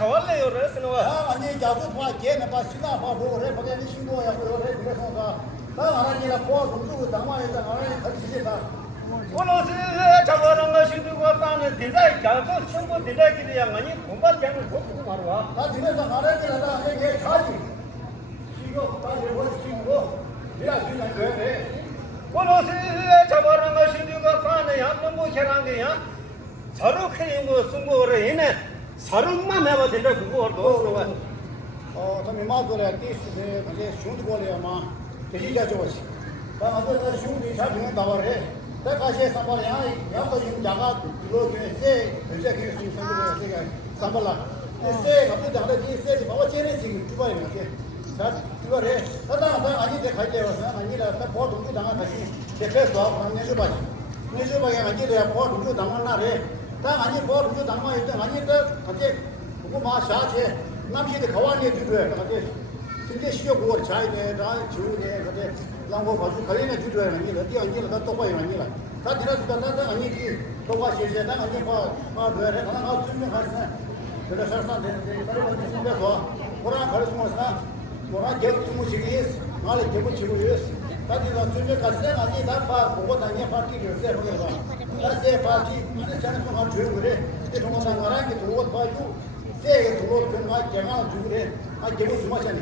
가war래요 그랬으나 아 아니 자주 봐 걔는 봐 시나 봐 뭐래 밖에 신고야 그래 그래서 나 아니라 뭐 동주 당화에다 나를 같이 지다 오늘스 잡아는 거 신두고 왔다는 대자 자서 신고 대자기도 양아니 공부장을 놓고 바로 와. 나 집에서 나를 내게 가지 이거 빨리 보시고 내가 그냥 왜 오늘스 잡아는 거 신두고 왔다는 양도 뭐 해랑게야 저렇게 뭐 승부를 해네 사람만 해봐 된다 그거 얻어 또 미마도래 티스에 근데 슌드 걸려마 대지자 좋았지 나 아들 슌드 잡으면 나와래 다 같이 삼발이야 야도 지금 야가 들어오게세 이제 그 생각을 제가 삼발라 세 갑자기 하나 세 바바 제네 지금 두바에 이렇게 자 두바래 하다 아니 내 갈때 와서 아니라 딱 보도 당한 다시 대패서 방내줘 봐 내줘 봐야 아니라 보도 당한 날에 딱 아니 보도 당한 있다 아니다 같이 그거 마 샤체 남기데 가와네 주도야 같이 근데 시켜 보고 자이네 다 주네 근데 랑고 가지고 걸리네 주도야 아니라 어디 아니라 또 봐야 아니라 다 들어서 간다 아니지 또가 시제다 아니 봐 그래 하나 좀 하자 그래서 살산 되는데 그래서 좀 더. 뭐라 가르치면서 뭐라 개고 좀 시기스 말에 개고 치고스 다들 좀 가서 아니 나봐 보고 다니 파티 그래 그래서 나세 파티 이제 저는 좀 하고 그래 근데 정말 나랑 도와 봐주 세게 도와 그만 개만 주래 아 개고 좀 하자니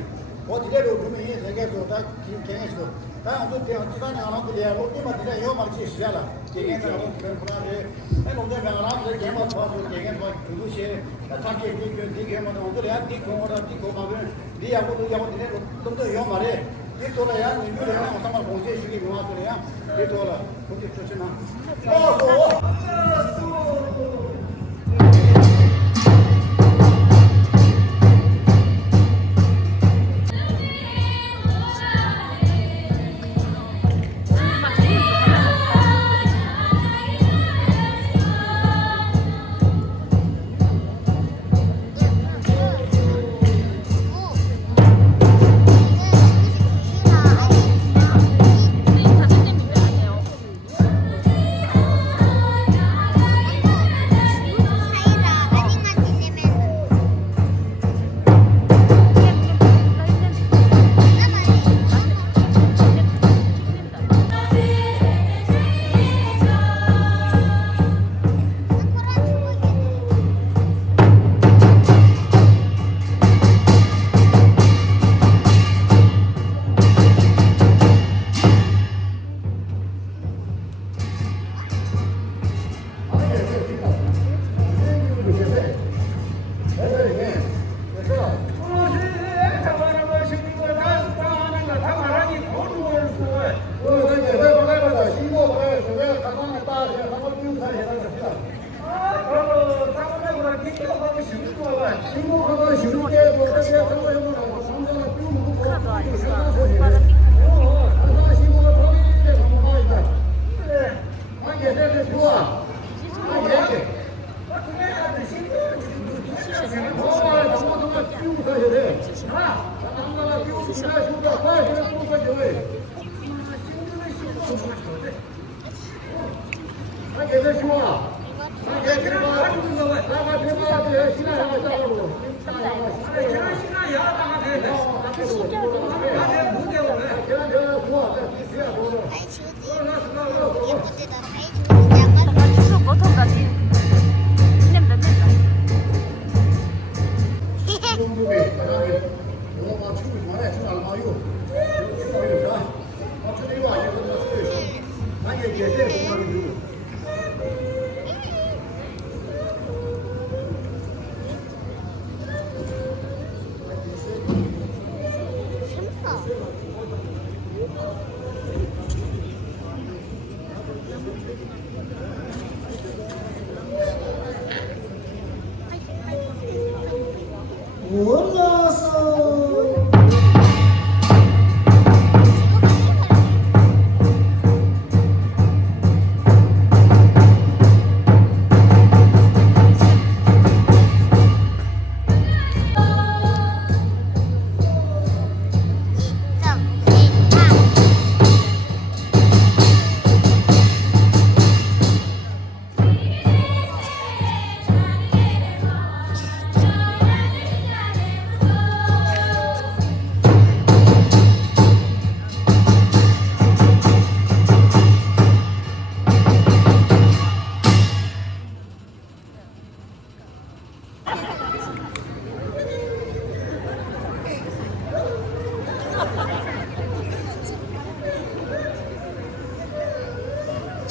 어디래로 주면 내가 도다 개개서 다 아주 대한지간에 안 하고 내가 어디 맞이래 요 말지 시야라 개개는 하고 그런 거라래 아니 오늘 내가 개만 봐서 개개 봐 두두시 타게 그 개만 오늘 야 디코라 디코마를 리하고도 야고네 좀더 요 말에 이 돌아야 니들은 아마 공세 시기 뭐하더냐 이 돌아 그게 좋지나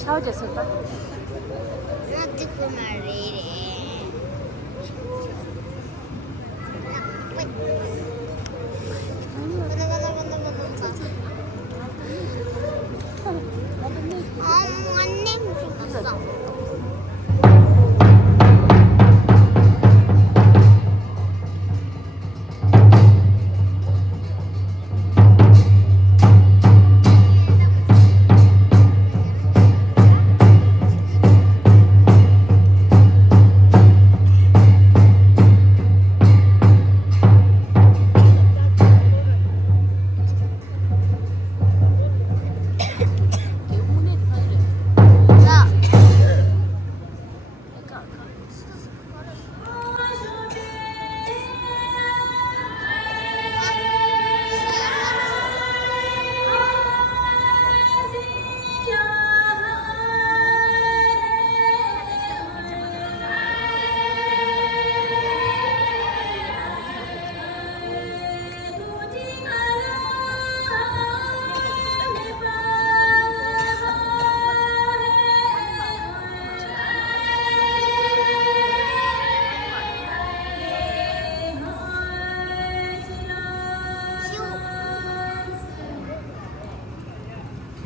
샤워됐을까? 듣고 말이래. 안녕 죽었어. 나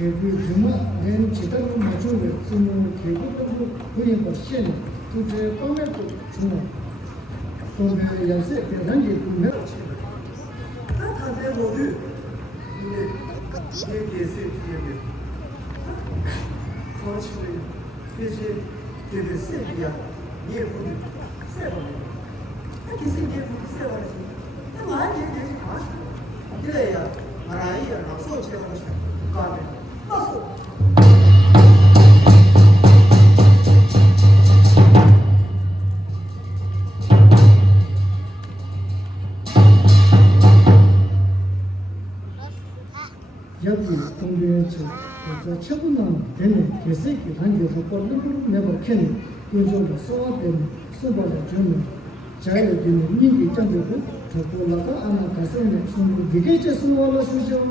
개구 주마 낸 지단을 맞추는 쓰는 개구도 그림과 신 두제 방에도 주마 또내 연세 대단히 구매 다들 모두 이제 예수 기억에 거시를 그지 되게 세비야 예쁘게 세버려 이렇게 생기게 세버려 나 많이 얘기 가시 그래야 말아야 낙서 채우고 싶어 가면 여기 동네에서 처분한 되는 개새끼 단계에서 꼴로 내버리는 군소가 소화되는 소바를 주는 자유되는 인기 장벽을 저꼴라가 아마 가슴에 숨을 되게 소화를 주죠.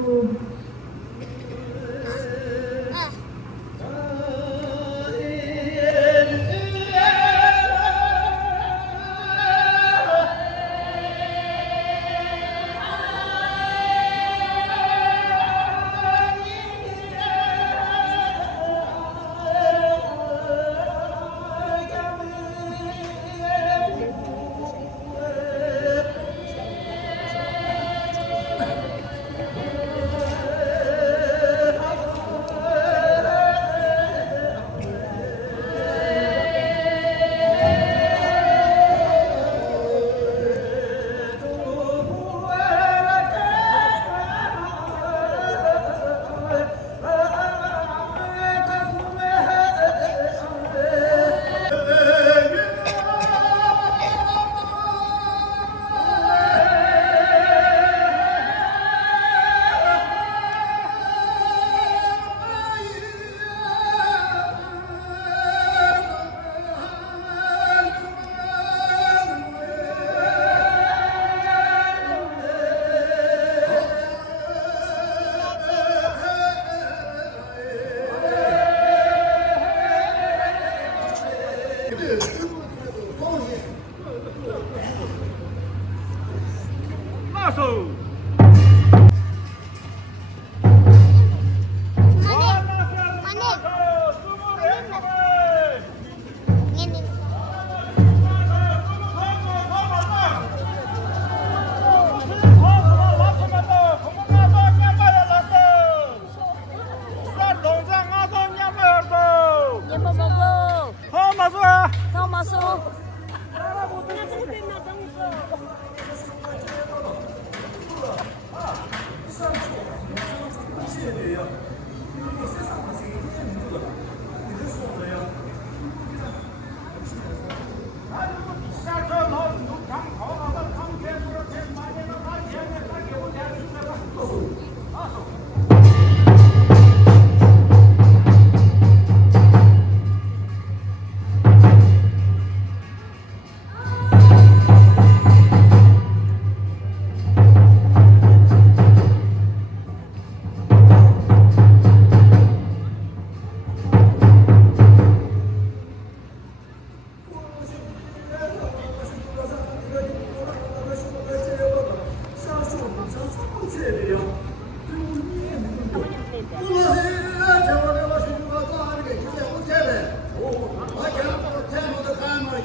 마소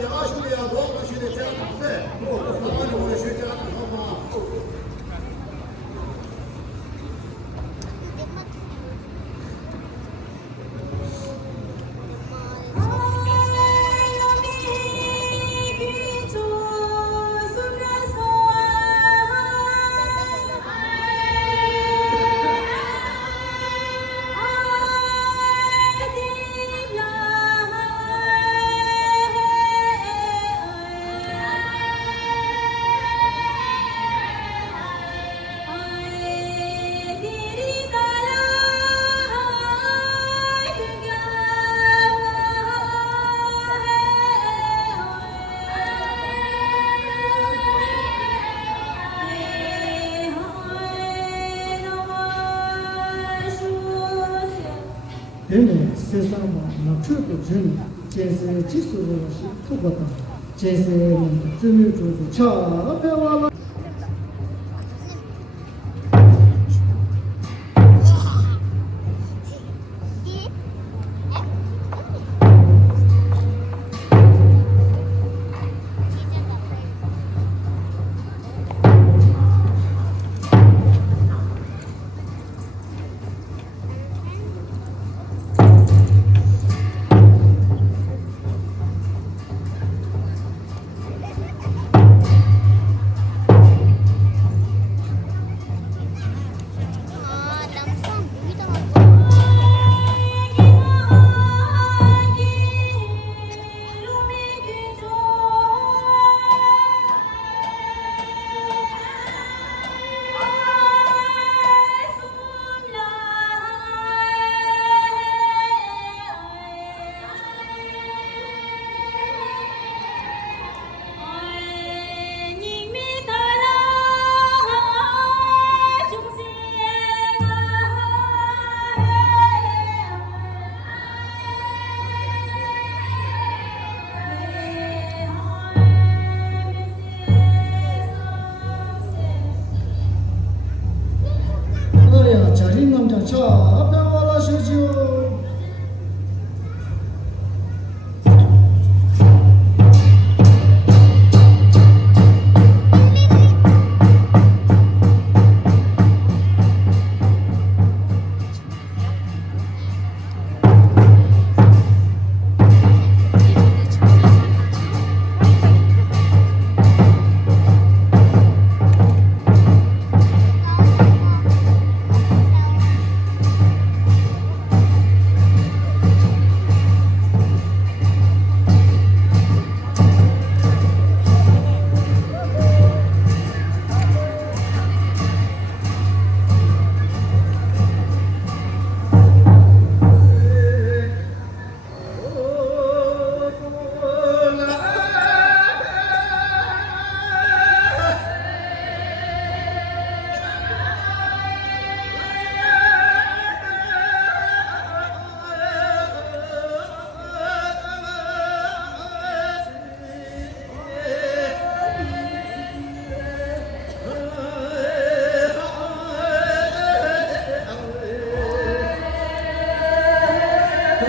제가 쉬어야 너 쉬는 제가 답해. 뭐 상관이 오래 쉬 제가 답하고. 되네 세상과 낙초도 전 제세 지수로 투고다 제세는 점을 주고 차 배워라 너야 자린 남자 차 배워라 쉬지요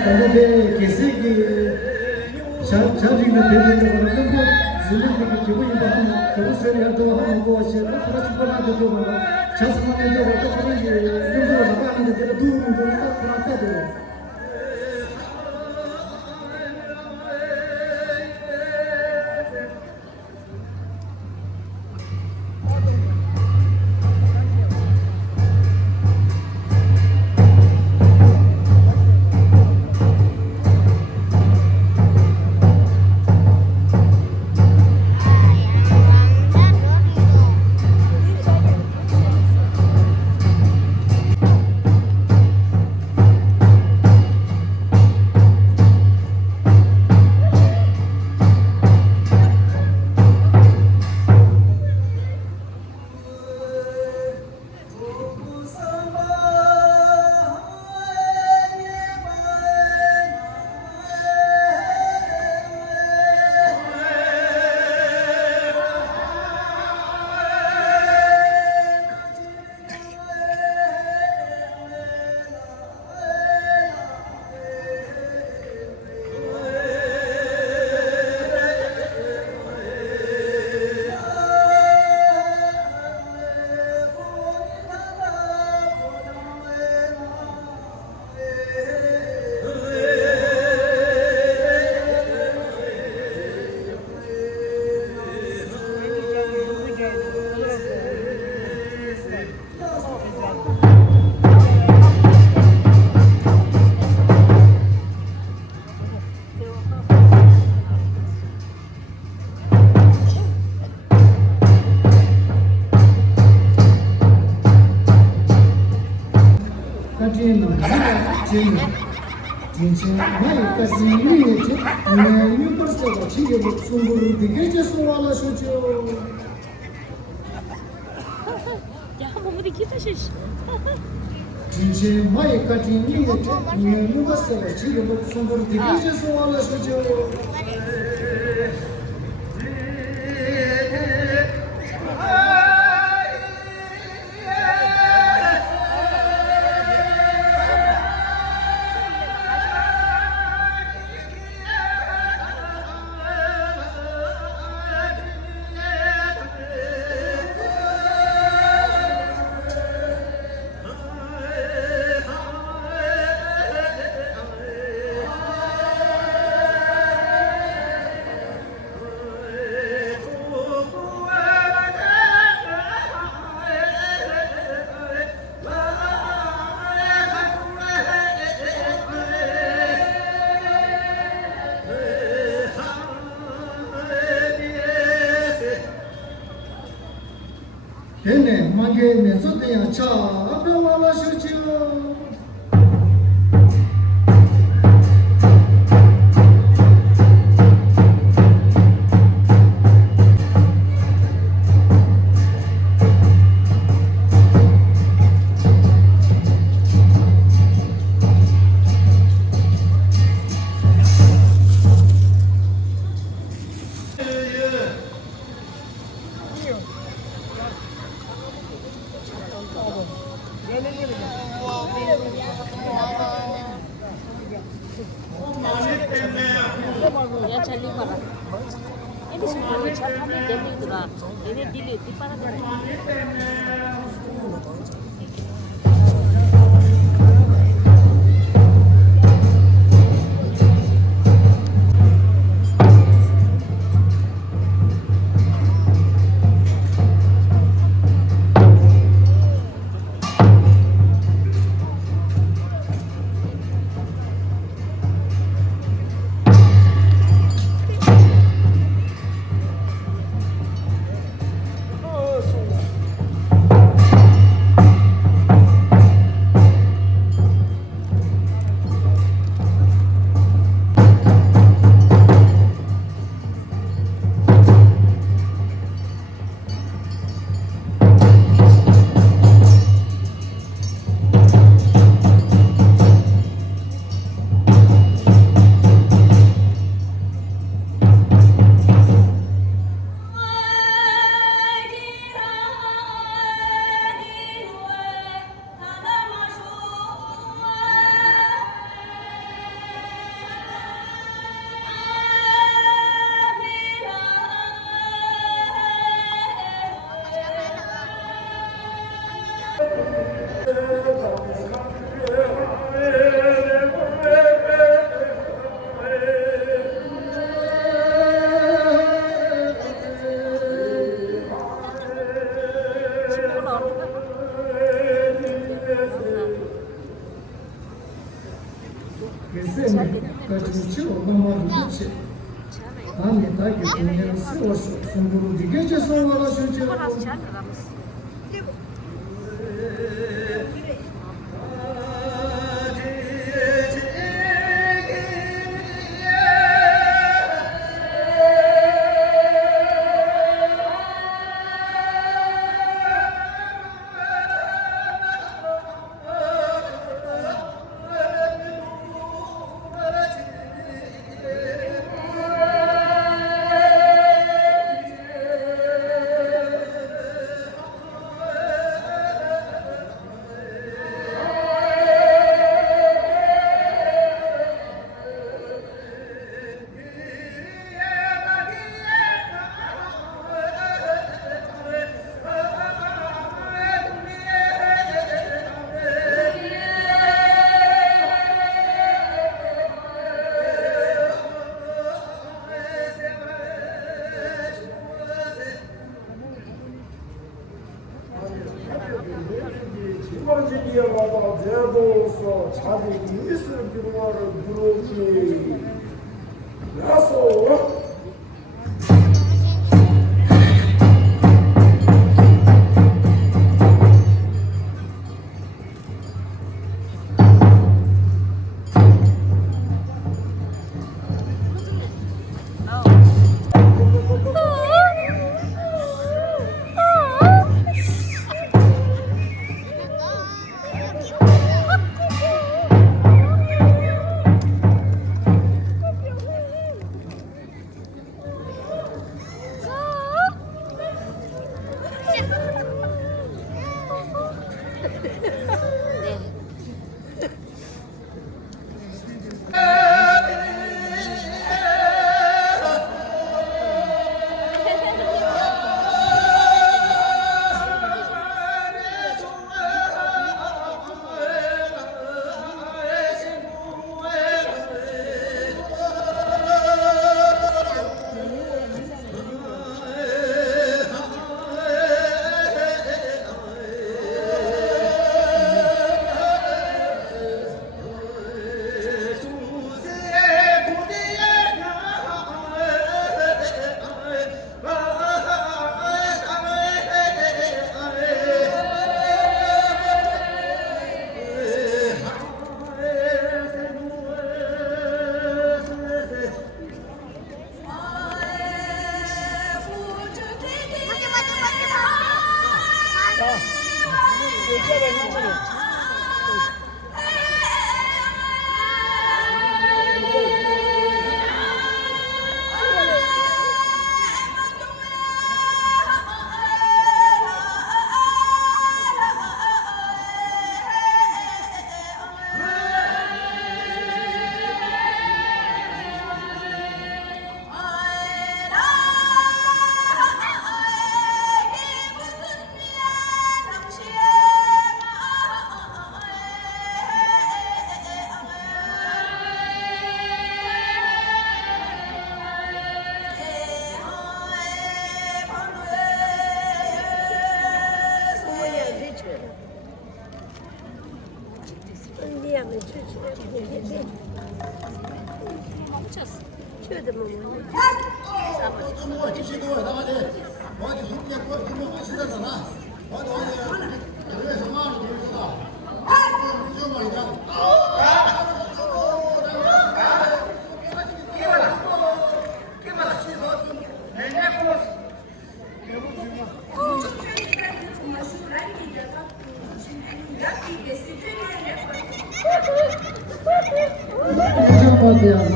근데 계세기 자리가 되는 거는 근데 지금 기분이 봐. 그것을 하고 하시 그래서 그러나도 좀 자산만 해도 그렇게 이제 나가는 데도 도움이 되니까 그렇다고 진짜 나이까지 미래지 내 유버스가 지금 송구를 되게 죄송하나 쇼죠 야, 한번 기다리시. 진짜 나이까지 미래지 내 유버스가 지금 송구를 되게 죄송하나 쇼죠 네, 마게 내서대야 차 앞에 와라 쇼지요. Ya cari mana? Ini semua cari demi itu lah. Ini dili di mana deh? 지방지기야마다 제도서 자기 미술 기록을 부르지 야소 예전부터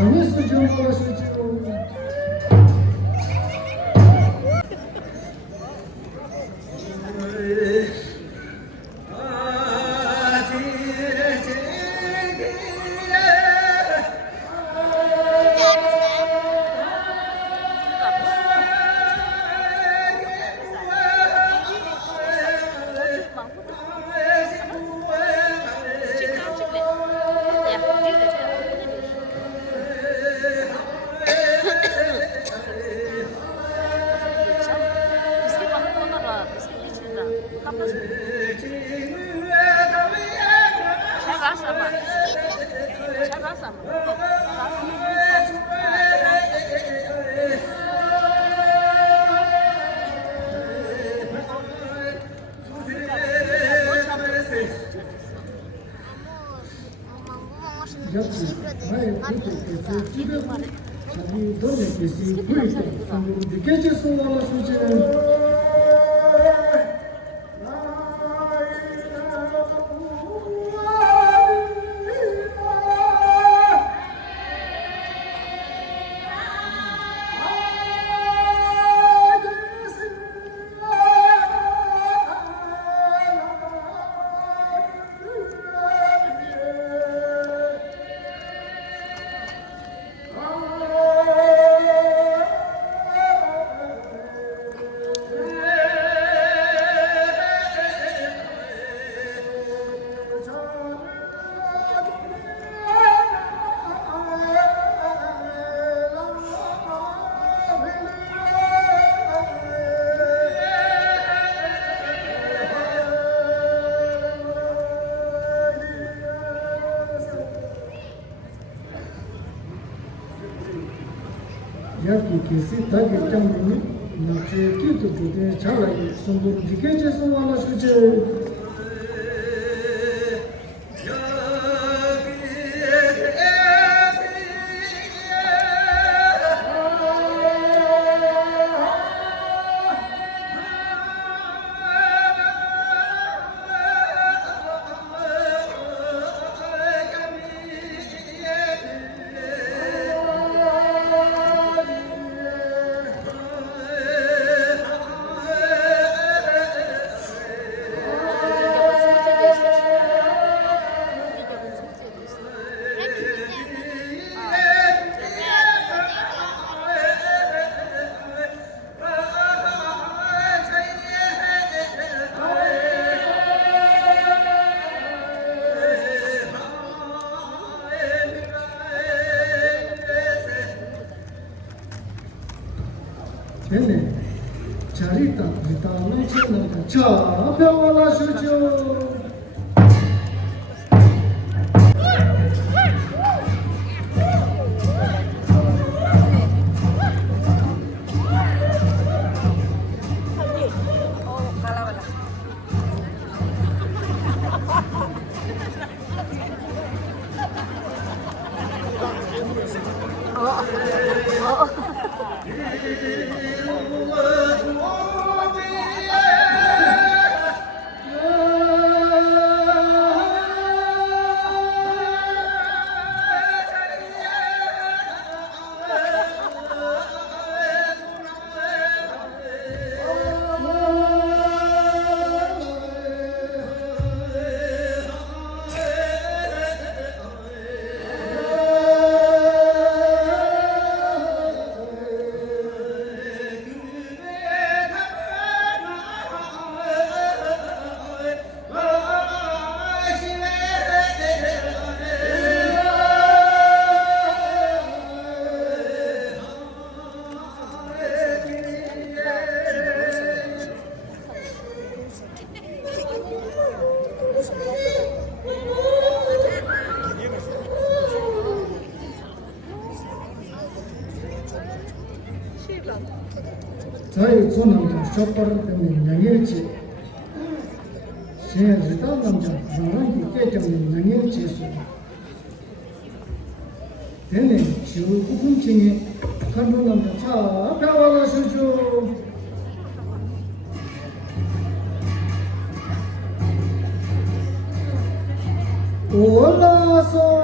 많이 쓰죠 말하시죠. याकी किसी तक जंगली नीचे की तो जुदे चालाई सुंदर दिखे जैसे वाला सुचे 네네 자리다 비타민 채널 자 병원아 수죠 자유 존엄자 쇼퍼를 때문에 양일치 제 리더 남자 나랑이 깨정은 양일치수 되네 지우 부분층에 간도 남자 차 배워라 수주 올라서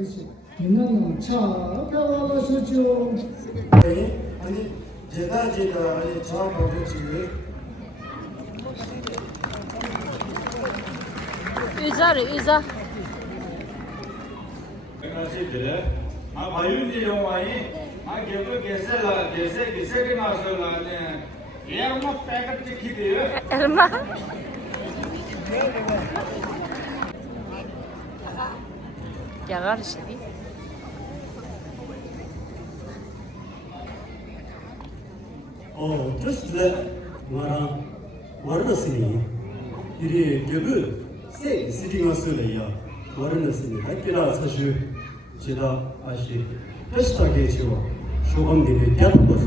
있지. 민나는 차 배워가시죠. 아니 제가 아니 저하고 의자. 아 바윤이 영화이 아 개불 개세기 나서라네 얘뭐 패킷 찍히대요. 얼마? 야가르시니? just warasini iri gebu se sitting asleya warasini akira sasu jeda ashi testa gecho shogam dine tyat bas